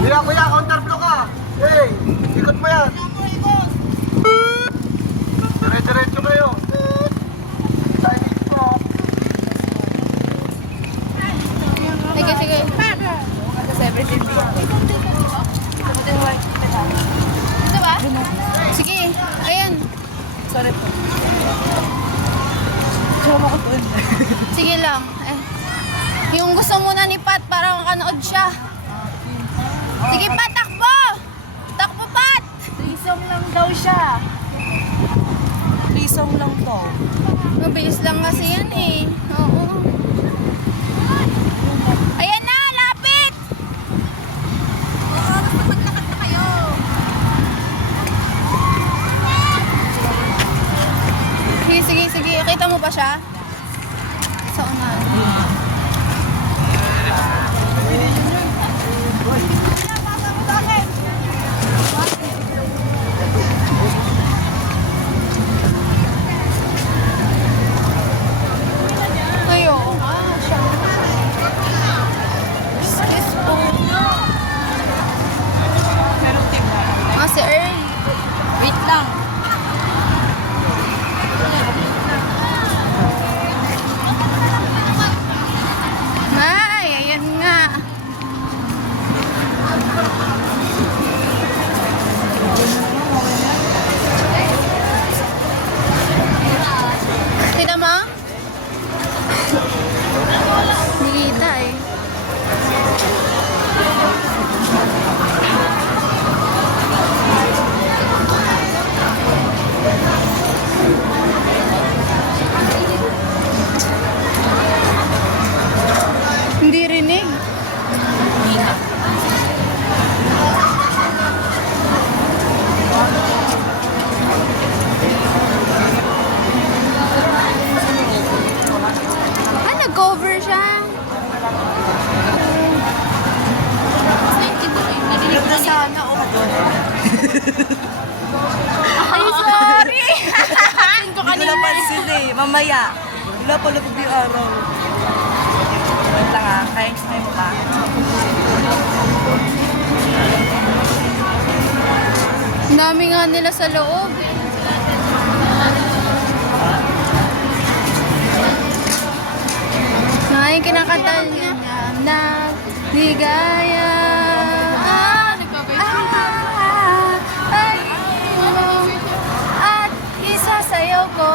Kuya, kuya, counterblock ka. Hey, ikot mo yan. Dire-diretso kayo. Chinese bro. Sige, sige. Tapos everything. Ito ba? Sige, ayan. Sorry po. Sama ko doon. Sige lang. Yung gusto muna ni Pat, para makanood siya. Sige, Pat, takbo! Takbo, Pat! Lisong lang daw siya. Lisong lang to. Mabilis lang kasi yan eh. Oo. Ayan na, lapit! Oo, basta maglakad na kayo. Sige, sige, sige. Kita mo pa siya? Sa unahan. Ayo. Excuse po. Si Earl. Wait lang. Ay, ayan nga. Kita mo? Hindi kita eh. Hindi rinig. Ah, nag-cover siya. Ganda sana o Ay, sorry. Hindi ko napansin eh. Mamaya. Wala pala pag yung araw. Wait lang ah. Kaya explain mo ba? Ang dami nga nila sa loob. Ay, kinakanta niya na ligaya. At isasayaw ko.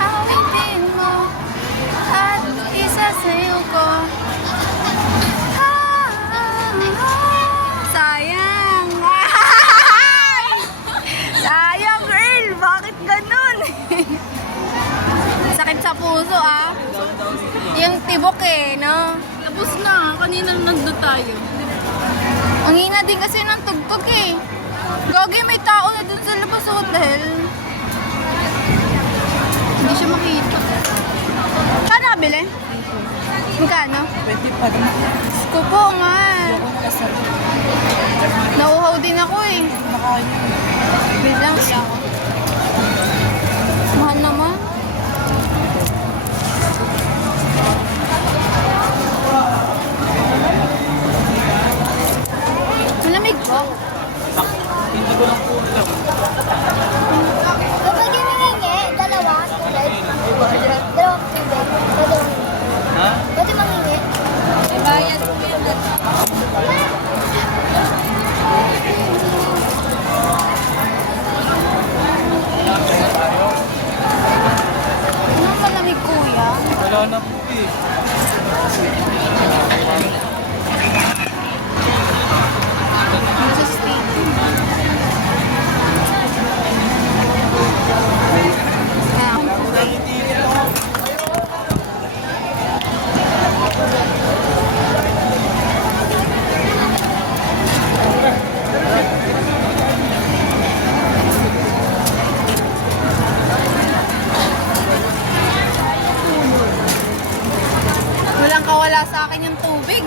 Awitin mo. At isasayaw ko. Sayang. Sayang, girl. Bakit ganun? Sakit sa puso, ah. Yung tibok eh, no? Tapos na, kanina nandun tayo. Ang hina din kasi ng tugtog eh. Gagi, may tao na dun sa labas sa hotel. Hindi siya makita. Kano nabili? Magkano? 20 pa rin. Ko po nga. Nauhaw din ako eh. Wait lang siya. Mahal naman. Malamig ba? Kapag hiningi, dalawa, tulad. Dalawang tubig. Pwede mangingi. May bayad mo yun. Anong malamig, kuya? Wala na po eh. Sa state. Walang kawala sa akin yung tubig.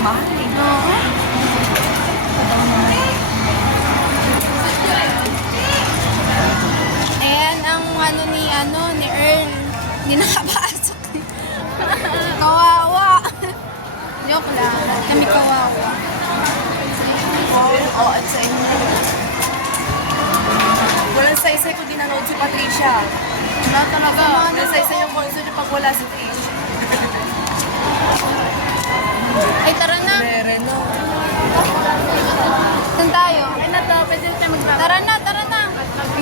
Mahal eh. Oo. Ayan ang ano ni Earl. Hindi nakapasok. Kawawa. Dalaysay ko din nanood si Patricia. Wala talaga. Dalaysay yung concert niya pag wala si Trish. Ay, tara na. Meron, no? Saan tayo? Ay na to, pwede tayo mag-rap. Tara na, tara na.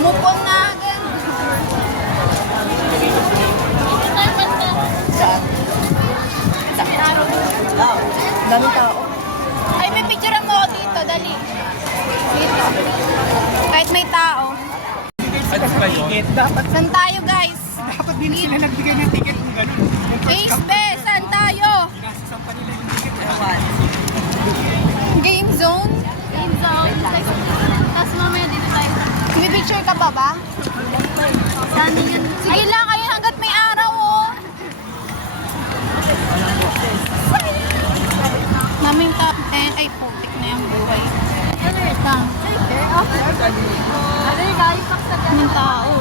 Move on na agad. Saan? Daming tao. Ay, may picture mo ako dito. Dali. Dito. Kahit may tao. Saan tayo, guys? Dapat din sila nagbigay ng ticket kung gano'n. Ace Be, saan tayo? Saan pa nila yung ticket? Ewan. Game zone? Game zone. Tapos mamaya dito tayo. May picture ka pa ba? Saan yun? Sige lang, kayo hanggat may araw, oh. Naming ta... ay, putik na yung buhay. Ano ito? Ano yung galing pa sa Naming tao.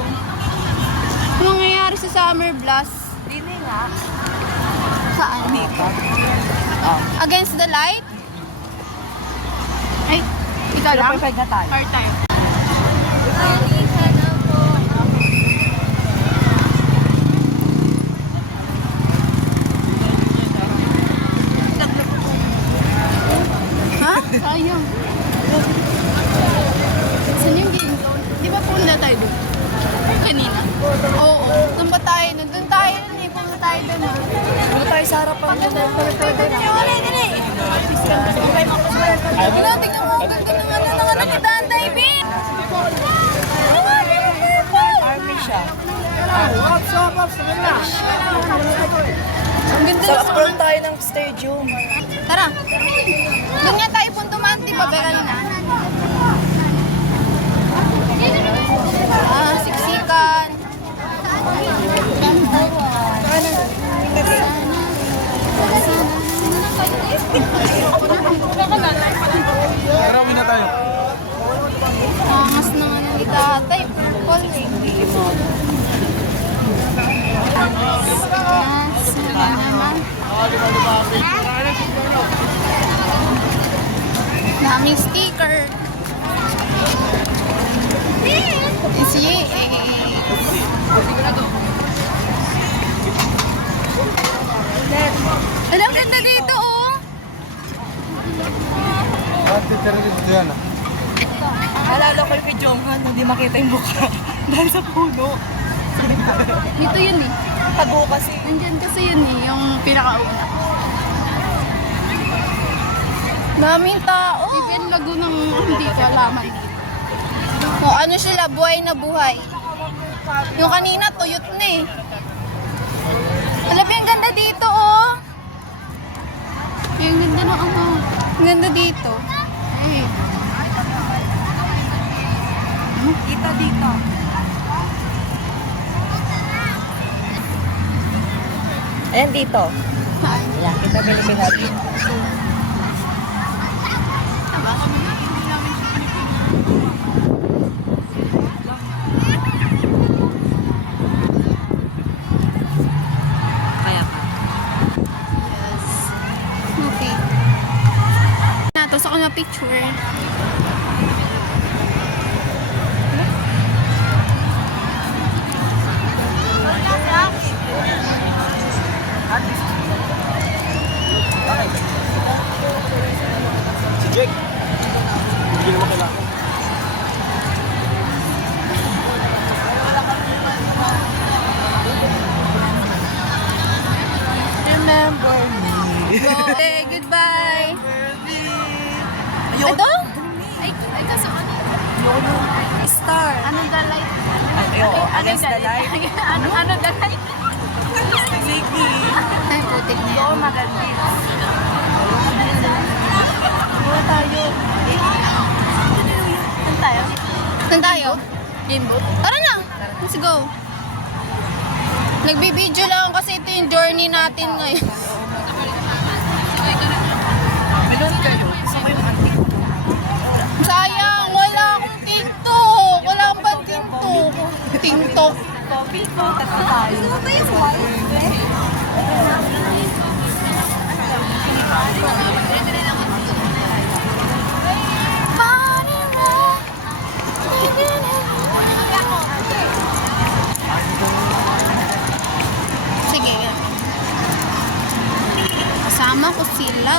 Ano nangyayari sa Summer Blast? Dini nga. Saan? Against the light? Ay, ikaw lang? Perfect na tayo. Part tayo. Ha? Sayang. Saan yung game zone? Di ba punta tayo doon? Kanina. Oo. Doon ba tayo? Doon tayo nun eh. Punta tayo doon. Dito tayo sa harapan ko. Wala, tingnan mo. Ang ganda ng ano ni Dan David. Army siya. Ang ganda Sa ng front tayo ng stadium. Tara. Doon nga tayo puntuman. Di ba, Beral na? Siksikan. Marawin na tayo. Angas ng ano ni tatay. Purple eh. Sila naman. Daming sticker. It's ye. Alam, ganda dito oh. Tara dito yan. Alala ko yung kay Jonghan, hindi makita yung mukha. Dahil sa puno. Dito yun eh. Tago kasi. Nandyan kasi yun eh, yung pinakauna. Daming tao. Even lago ng hindi ko alaman dito. Kung ano sila, buhay na buhay. Yung kanina, tuyot na eh. Alam, ang ganda dito oh. Yung ganda ng ano. Ang ganda dito. Eh, Kita dito. Ayan dito. Ayan, kita Pilipinas. Kaya pa. Yes. Okay. Tapos ako na picture. Si Jake. Hindi naman kailangan. Remember me. Okay, goodbye. Ayun. Ito? ay kaso ano? Star. Ano the light? Ayun, against the light. Ano the light? Sige. Ay, putik na yan. Oo, maganda. Wala tayo. Saan tayo? Saan tayo? Game boat? Tara na. Let's go. Nagbibideo lang kasi ito yung journey natin ngayon. Meron kayo. Gusto ko yung antique. Sayang, wala akong TikTok. Wala akong ba TikTok? TikTok. Coffee ko. Tatlo tayo. Gusto ko yung Kasama ko sila.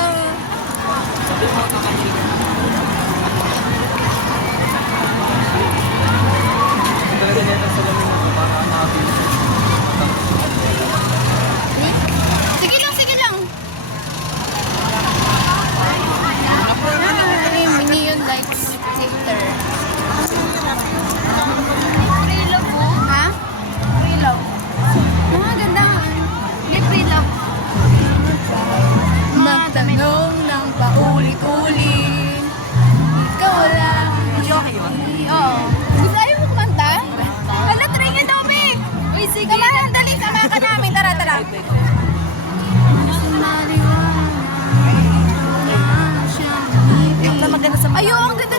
Sige lang, sige lang. Ay, Minion likes Twitter. Free love po. Ha? Free love. Mga ganda. May free love. Magtanong ng paulit-ulit. Ikaw lang. Okay yun? Oo. Gusto ayaw mo kumanta? Hala, try nyo daw, be. Uy, sige. Samahan, dali, samahan ka namin. Tara, tara. Yung na maganda sa Ayun, ang ganda